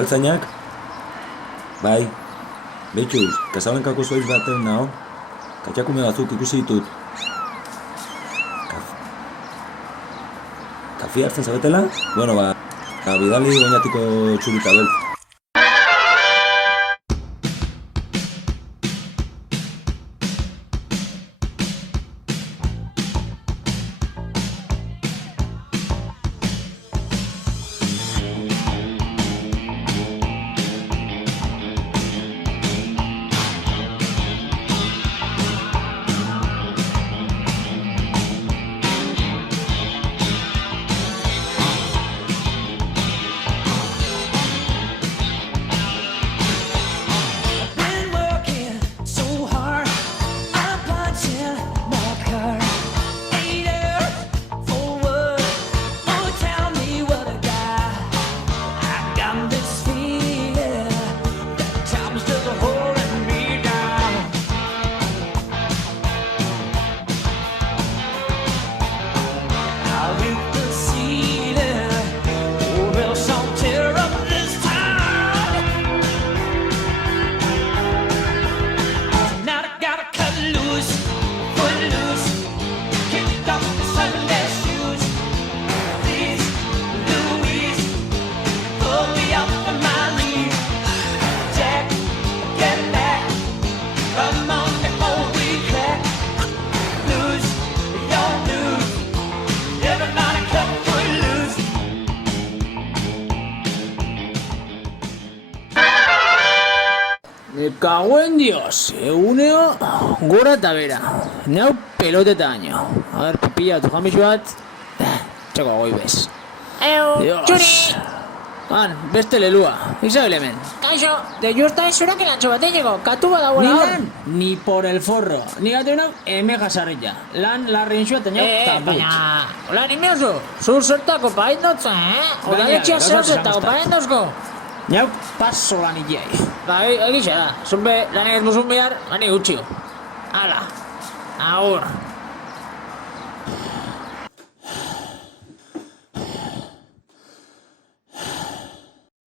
Udaltzainak? Bai, behitxuz, Kasablankako zuaiz baten naho. Katxakume batzuk ikusi ditut. Kafi hartzen zabetela? Bueno, bidali oinatiko txulita beltz. Caguen Dios, eguneo gora eta bera. Neu pelotetaino. A ver, pipilla, tu jamisu bat. Txoko goi bez. Dios. Txuri! Beste lelua. Isabel hemen. Kaixo, de justa zurak elantxo bat egiko. Katu bat dagoela hor. Ni por el forro. Ni gatu nau eme jasarrilla. Lan larri insua tenio kaput. Baina, hola nime oso. Zur zertako pain dutza, Odaletxea zertako pain duzko. Nau paso lan ikiai. Egisa da, zunbe lanik ez muzun behar, gani gutxio. Hala, agur.